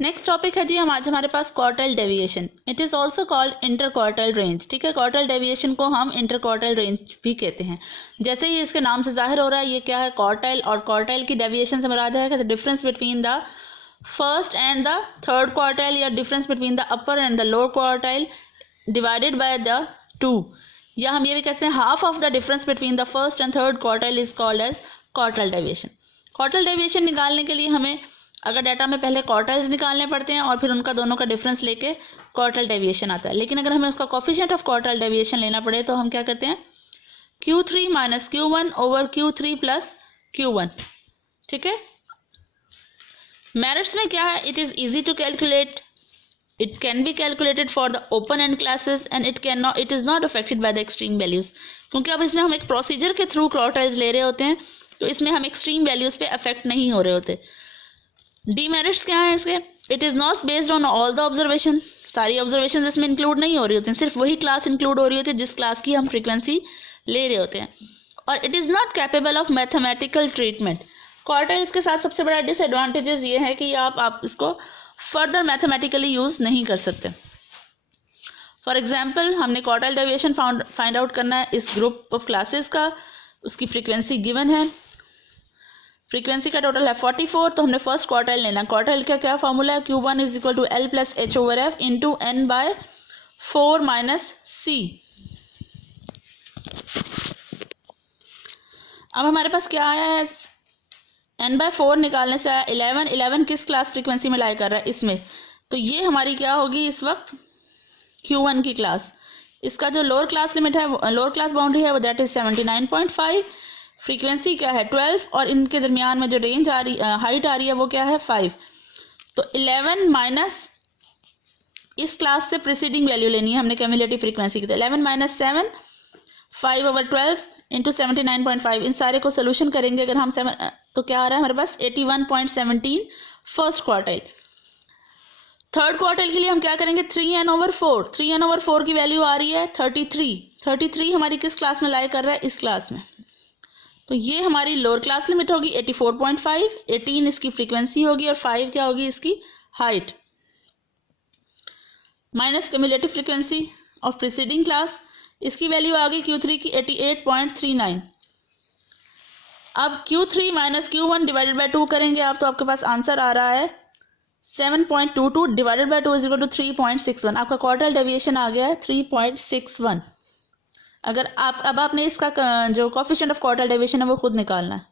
Next topic है जी आज हमारे पास quartile deviation. It is also called inter quartile range. ठीक है, क्वार्टाइल डेविएशन को हम इंटर क्वार्टाइल रेंज भी कहते हैं। जैसे ही इसके नाम से जाहिर हो रहा है ये क्या है, क्वार्टाइल। और क्वार्टाइल की डेविएशन से मुराद है कि the difference between the first and the third quartile या difference between the upper and the lower quartile divided by the 2, या हम ये भी कहते हैं half of the difference between the first and third quartile is called as quartile deviation. Quartile deviation निकालने के लिए हमें अगर डाटा में पहले क्वार्टाइल्स निकालने पड़ते हैं और फिर उनका दोनों का डिफरेंस लेके क्वार्टाइल डेविएशन आता है। लेकिन अगर हमें उसका कोफिशिएंट ऑफ क्वार्टाइल डेविएशन लेना पड़े तो हम क्या करते हैं, Q3 minus Q1 over Q3 plus Q1। ठीक है, मेरिट्स में क्या है, it is easy to calculate, it can be calculated for the open end classes and it is not affected by the extreme values. क्योंकि अब इसमें हम एक प्रोसीजर के थ्रू क्वार्टाइल्स ले रहे होते हैं तो इसमें हम एक्सट्रीम वैल्यूज़ पे अफेक्ट नहीं हो रहे होते। डीमेरिट्स क्या है इसके, it is not based on all the observation, सारी ऑब्जर्वेशन इसमें इंक्लूड नहीं हो रही होती हैं, सिर्फ वही क्लास इंक्लूड हो रही होती है जिस क्लास की हम फ्रीक्वेंसी ले रहे होते हैं। और it is not capable of mathematical treatment. Quartiles के साथ सबसे बड़ा डिसएडवांटेजेस ये है कि आप इसको फर्दर मैथमेटिकली यूज़ नहीं कर सकते। फॉर एग्जाम्पल, हमने क्वार्टाइल डेविएशन फाइंड आउट करना है इस ग्रुप ऑफ क्लासेस का, उसकी फ्रीक्वेंसी गिवन है, फ्रीक्वेंसी का टोटल है 44, तो हमने फर्स्ट क्वार्टाइल लेना। क्वार्टाइल का क्या फॉर्मूला है, Q1 is equal to L plus H over F into N by 4 minus C। अब हमारे पास क्या आया है, N बाय 4 निकालने से आया 11। 11 किस क्लास फ्रीक्वेंसी में लाई कर रहा है, इसमें, तो ये हमारी क्या होगी इस वक्त Q1 की क्लास। इसका जो लोअर क्लास लिमिट है, लोअर क्लास बाउंड्री है वो दैट इज 79.5, फ्रीक्वेंसी क्या है 12, और इनके दरमियान में जो रेंज आ रही हाइट आ रही है वो क्या है 5। तो 11 माइनस इस क्लास से प्रीसीडिंग वैल्यू लेनी है हमने क्यूमुलेटिव फ्रीक्वेंसी की, तो 11 माइनस 7 5 ओवर 12 इंटू 79.5। इन सारे को सोल्यूशन करेंगे अगर हम 7, तो क्या आ रहा है हमारे पास 81.17 फर्स्ट क्वार्टाइल। थर्ड क्वार्टाइल के लिए हम क्या करेंगे, 3n ओवर 4, 3n ओवर 4 की वैल्यू आ रही है 33। 33 हमारी किस क्लास में लाई कर रहा है, इस क्लास में, तो ये हमारी लोअर क्लास लिमिट होगी 84.5, 18 इसकी फ्रीक्वेंसी होगी और 5 क्या होगी इसकी height, minus cumulative frequency of preceding class, इसकी वैल्यू आ गई Q3 की 88.39। अब Q3 minus Q1 divided by 2 करेंगे आप, तो आपके पास आंसर आ रहा है 7.22 divided by 2 is equal to 3.61। आपका क्वार्टाइल डेविएशन आ गया है 3.61। अगर अब आपने इसका जो कोफिशिएंट ऑफ क्वार्टाइल डेविएशन है वो खुद निकालना है।